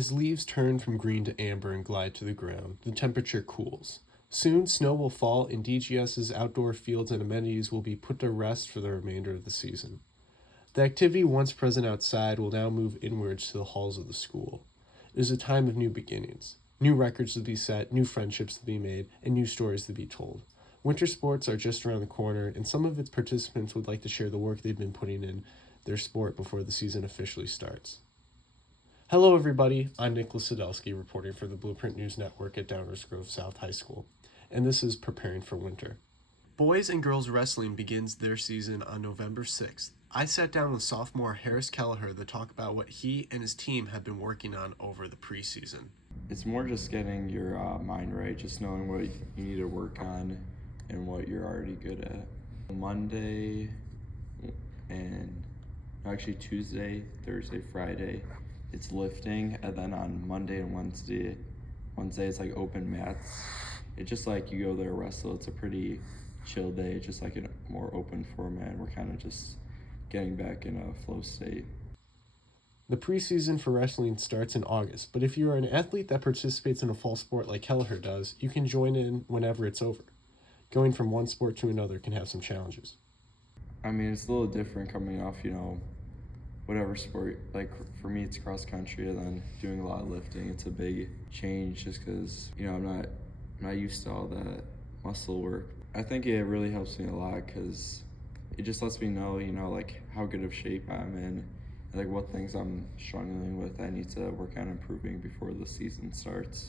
As leaves turn from green to amber and glide to the ground, the temperature cools. Soon, snow will fall and DGS's outdoor fields and amenities will be put to rest for the remainder of the season. The activity once present outside will now move inwards to the halls of the school. It is a time of new beginnings. New records to be set, new friendships to be made, and new stories to be told. Winter sports are just around the corner, and some of its participants would like to share the work they've been putting in their sport before the season officially starts. Hello everybody, I'm Nicholas Sadelsky reporting for the Blueprint News Network at Downers Grove South High School, and this is Preparing for Winter. Boys and girls wrestling begins their season on November 6th. I sat down with sophomore Harris Kelleher to talk about what he and his team have been working on over the preseason. It's more just getting your mind right, just knowing what you need to work on and what you're already good at. Monday and actually Tuesday, Thursday, Friday, it's lifting, and then on Monday and Wednesday it's like open mats. It's just like you go there wrestle. It's a pretty chill day, just like in a more open format. We're kind of just getting back in a flow state. The preseason for wrestling starts in August, but if you are an athlete that participates in a fall sport like Kelleher does, you can join in whenever it's over. Going from one sport to another can have some challenges. I mean, it's a little different coming off, whatever sport. Like for me, it's cross country, and then doing a lot of lifting. It's a big change just because, I'm not used to all that muscle work. I think it really helps me a lot because it just lets me know, like how good of shape I'm in, and like what things I'm struggling with. I need to work on improving before the season starts.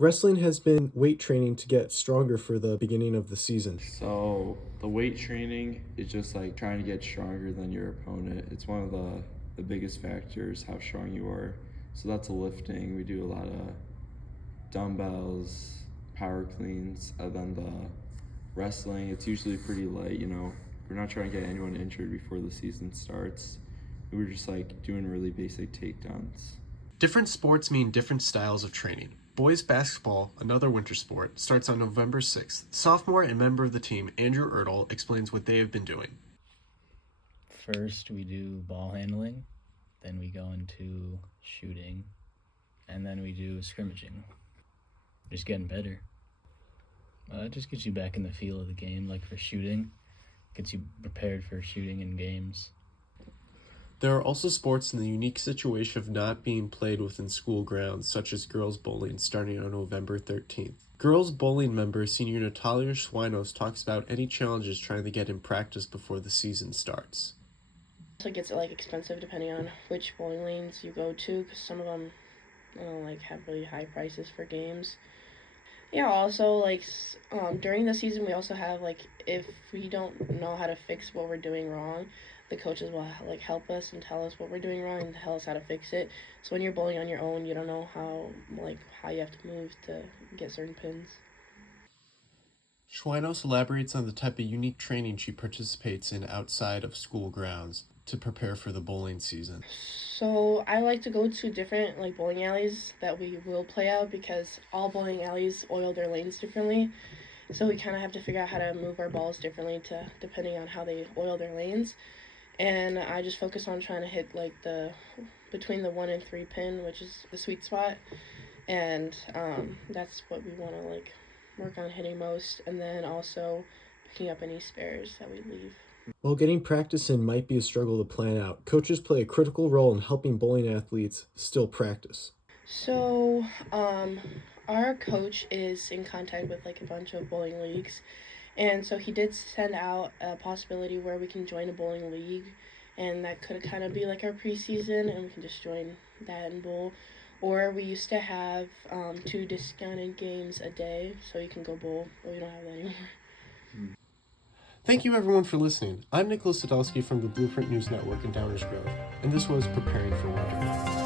Wrestling has been weight training to get stronger for the beginning of the season. So the weight training is just like trying to get stronger than your opponent. It's one of the biggest factors, how strong you are. So that's a lifting. We do a lot of dumbbells, power cleans, and then the wrestling, it's usually pretty light, We're not trying to get anyone injured before the season starts. We were just like doing really basic takedowns. Different sports mean different styles of training. Boys basketball, another winter sport, starts on November 6th. Sophomore and member of the team, Andrew Ertl, explains what they have been doing. First, we do ball handling, then we go into shooting, and then we do scrimmaging. Just getting better. It just gets you back in the feel of the game, like for shooting. Gets you prepared for shooting in games. There are also sports in the unique situation of not being played within school grounds, such as girls bowling, starting on November 13th. Girls bowling member senior Natalia Schwinos talks about any challenges trying to get in practice before the season starts. So it gets expensive depending on which bowling lanes you go to, because some of them have really high prices for games. Yeah, also during the season we also have if we don't know how to fix what we're doing wrong, the coaches will help us and tell us what we're doing wrong and tell us how to fix it. So when you're bowling on your own, you don't know how you have to move to get certain pins. Schwinos elaborates on the type of unique training she participates in outside of school grounds to prepare for the bowling season. So I like to go to different bowling alleys that we will play out, because all bowling alleys oil their lanes differently. So we kind of have to figure out how to move our balls differently depending on how they oil their lanes. And I just focus on trying to hit between the 1 and 3 pin, which is the sweet spot. And that's what we want to work on hitting most, and then also picking up any spares that we leave. While getting practice in might be a struggle to plan out, coaches play a critical role in helping bowling athletes still practice. So our coach is in contact with a bunch of bowling leagues, and so he did send out a possibility where we can join a bowling league, and that could kind of be our preseason, and we can just join that and bowl. Or we used to have 2 discounted games a day, so you can go bowl, but we don't have that anymore. Thank you everyone for listening. I'm Nicholas Sadelsky from the Blueprint News Network in Downers Grove, and this was Preparing for Winter.